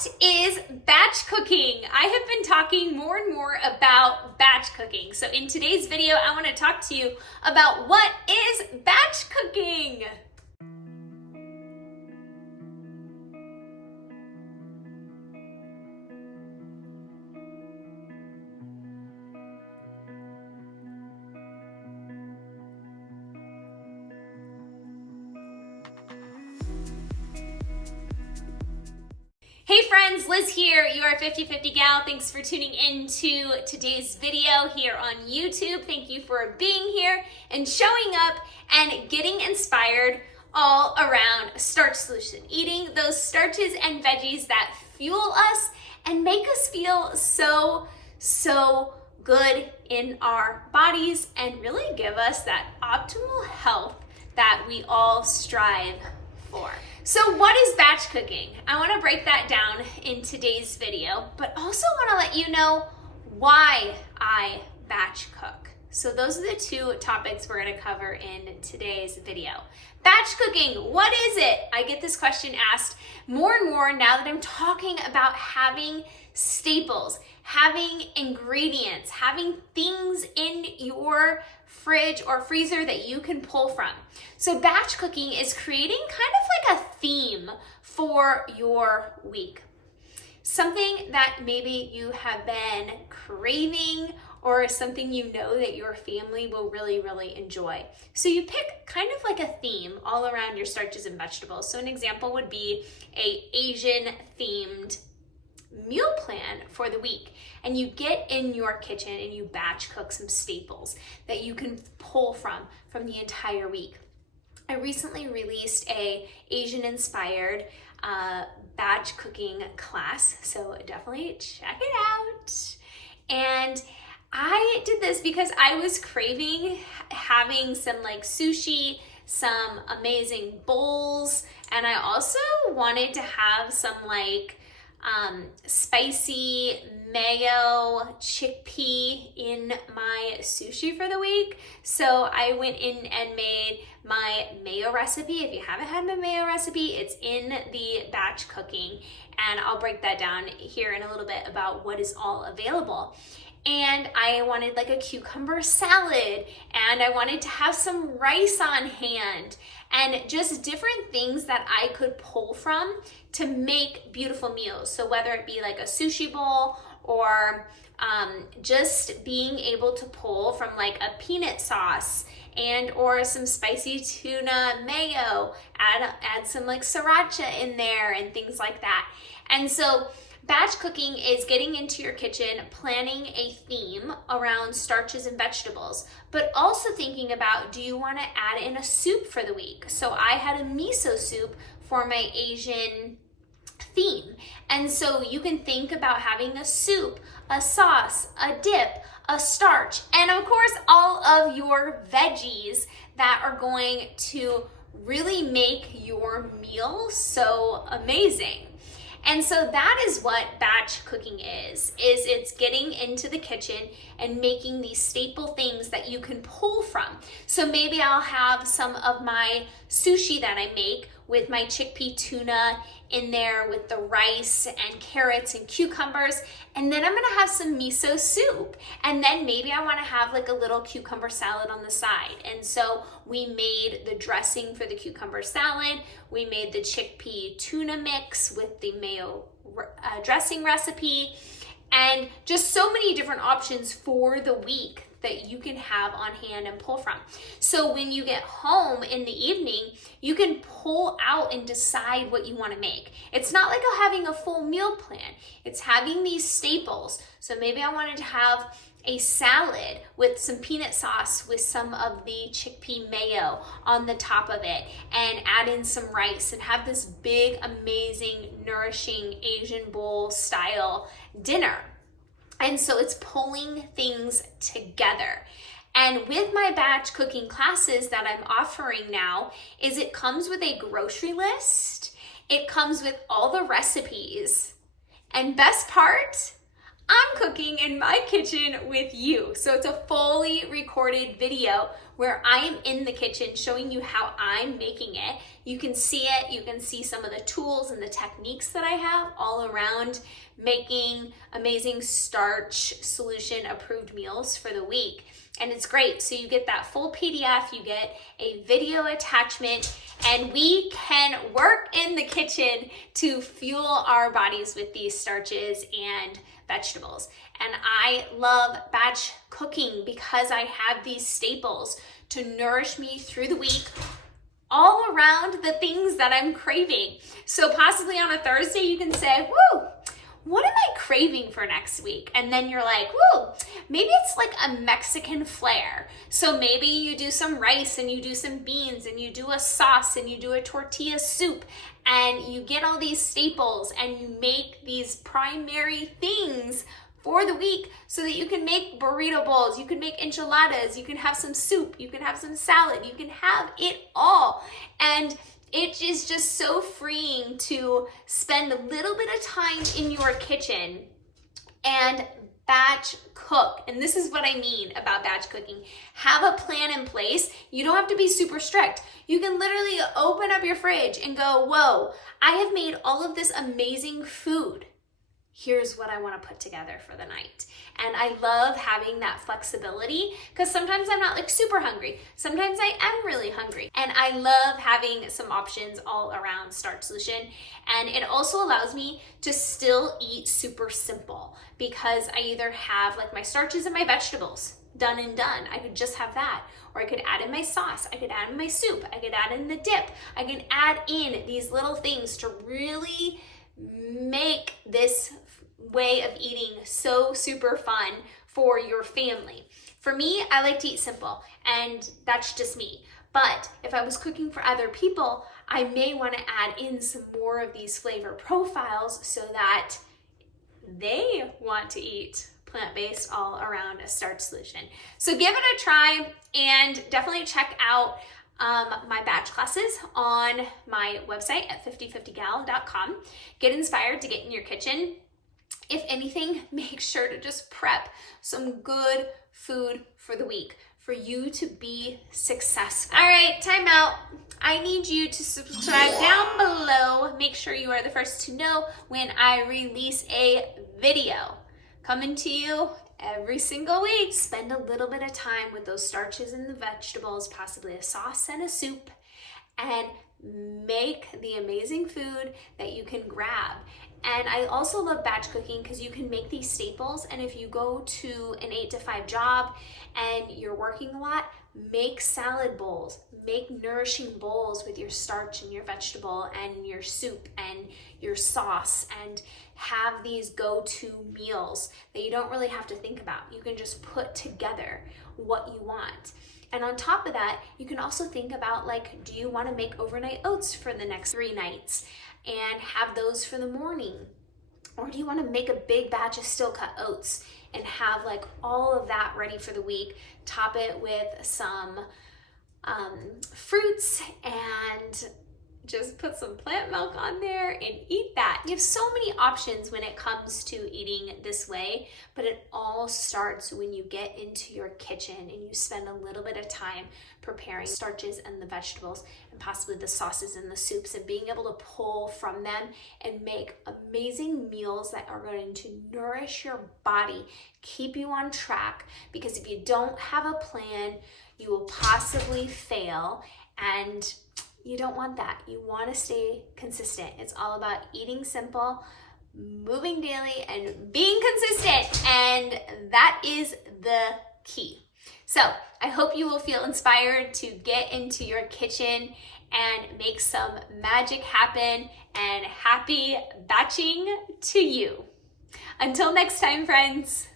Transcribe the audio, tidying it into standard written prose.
What is batch cooking? I have been talking more and more about batch cooking. So in today's video, I want to talk to you about what is batch cooking. Hey friends, Liz here. You are 50/50 Gal. Thanks for tuning in to today's video here on YouTube. Thank you for being here and showing up and getting inspired all around Starch Solution. Eating those starches and veggies that fuel us and make us feel so good in our bodies and really give us that optimal health that we all strive for. So what is batch cooking? I want to break that down in today's video, but also want to let you know why I batch cook. So those are the two topics we're going to cover in today's video. Batch cooking, what is it? I get this question asked more and more now that I'm talking about having staples, having ingredients, having things in your fridge or freezer that you can pull from. So batch cooking is creating kind of like a theme for your week. Something that maybe you have been craving or something you know that your family will really enjoy. So you pick kind of like a theme all around your starches and vegetables. So an example would be a Asian themed meal plan for the week, and you get in your kitchen and you batch cook some staples that you can pull from the entire week. I recently released a Asian inspired batch cooking class, so definitely check it out. And I did this because I was craving having some like sushi, some amazing bowls, and I also wanted to have some like spicy mayo chickpea in my sushi for the week. So I went in and made my mayo recipe. If you haven't had my mayo recipe, it's in the batch cooking, and I'll break that down here in a little bit about what is all available. And I wanted like a cucumber salad, and I wanted to have some rice on hand, and just different things that I could pull from to make beautiful meals. So whether it be like a sushi bowl or just being able to pull from like a peanut sauce and or some spicy tuna mayo, add some like sriracha in there and things like that. And so batch cooking is getting into your kitchen, planning a theme around starches and vegetables, but also thinking about, do you want to add in a soup for the week? So I had a miso soup for my Asian theme. And so you can think about having a soup, a sauce, a dip, a starch, and of course all of your veggies that are going to really make your meal so amazing. And so that is what batch cooking is it's getting into the kitchen and making these staple things that you can pull from. So maybe I'll have some of my sushi that I make with my chickpea tuna in there with the rice and carrots and cucumbers, and then I'm gonna have some miso soup, and then maybe I wanna have like a little cucumber salad on the side. And so we made the dressing for the cucumber salad, we made the chickpea tuna mix with the mayo dressing recipe, and just so many different options for the week that you can have on hand and pull from. So when you get home in the evening, you can pull out and decide what you want to make. It's not like having a full meal plan. It's having these staples. So maybe I wanted to have a salad with some peanut sauce with some of the chickpea mayo on the top of it, and add in some rice and have this big, amazing, nourishing Asian bowl style dinner. And so it's pulling things together. And with my batch cooking classes that I'm offering now, is it comes with a grocery list. It comes with all the recipes. And best part, I'm cooking in my kitchen with you. So it's a fully recorded video where I am in the kitchen showing you how I'm making it. You can see it, you can see some of the tools and the techniques that I have all around making amazing Starch Solution approved meals for the week. And it's great. So you get that full PDF, you get a video attachment, and we can work in the kitchen to fuel our bodies with these starches and vegetables. And I love batch cooking because I have these staples to nourish me through the week all around the things that I'm craving. So possibly on a Thursday, you can say, woo, what am I craving for next week? And then you're like, woo, maybe it's like a Mexican flair. So maybe you do some rice and you do some beans and you do a sauce and you do a tortilla soup and you get all these staples and you make these primary things for the week so that you can make burrito bowls, you can make enchiladas, you can have some soup, you can have some salad, you can have it all. And it is just so freeing to spend a little bit of time in your kitchen and batch cook. And this is what I mean about batch cooking. Have a plan in place. You don't have to be super strict. You can literally open up your fridge and go, whoa, I have made all of this amazing food. Here's what I want to put together for the night. And I love having that flexibility because sometimes I'm not like super hungry. Sometimes I am really hungry. And I love having some options all around Starch Solution. And it also allows me to still eat super simple because I either have like my starches and my vegetables done and done. I could just have that. Or I could add in my sauce. I could add in my soup. I could add in the dip. I can add in these little things to really make this way of eating so super fun for your family. For me, I like to eat simple, and that's just me. But if I was cooking for other people, I may want to add in some more of these flavor profiles so that they want to eat plant-based all around a Starch Solution. So give it a try and definitely check out my batch classes on my website at 5050gal.com. Get inspired to get in your kitchen. If anything, make sure to just prep some good food for the week for you to be successful. All right, time out. I need you to subscribe down below. Make sure you are the first to know when I release a video. Coming to you every single week. Spend a little bit of time with those starches and the vegetables, possibly a sauce and a soup, and make the amazing food that you can grab. And I also love batch cooking because you can make these staples, and if you go to an 8 to 5 job and you're working a lot, make salad bowls, make nourishing bowls with your starch and your vegetable and your soup and your sauce, and have these go-to meals that you don't really have to think about. You can just put together what you want. And on top of that, you can also think about, like, do you want to make overnight oats for the next 3 nights and have those for the morning? Or do you want to make a big batch of still cut oats and have like all of that ready for the week? Top it with some fruits and just put some plant milk on there and eat that. You have so many options when it comes to eating this way, but it all starts when you get into your kitchen and you spend a little bit of time preparing starches and the vegetables and possibly the sauces and the soups, and being able to pull from them and make amazing meals that are going to nourish your body, keep you on track, because if you don't have a plan, you will possibly fail, and you don't want that. You want to stay consistent. It's all about eating simple, moving daily, and being consistent. And that is the key. So I hope you will feel inspired to get into your kitchen and make some magic happen. And happy batching to you. Until next time, friends.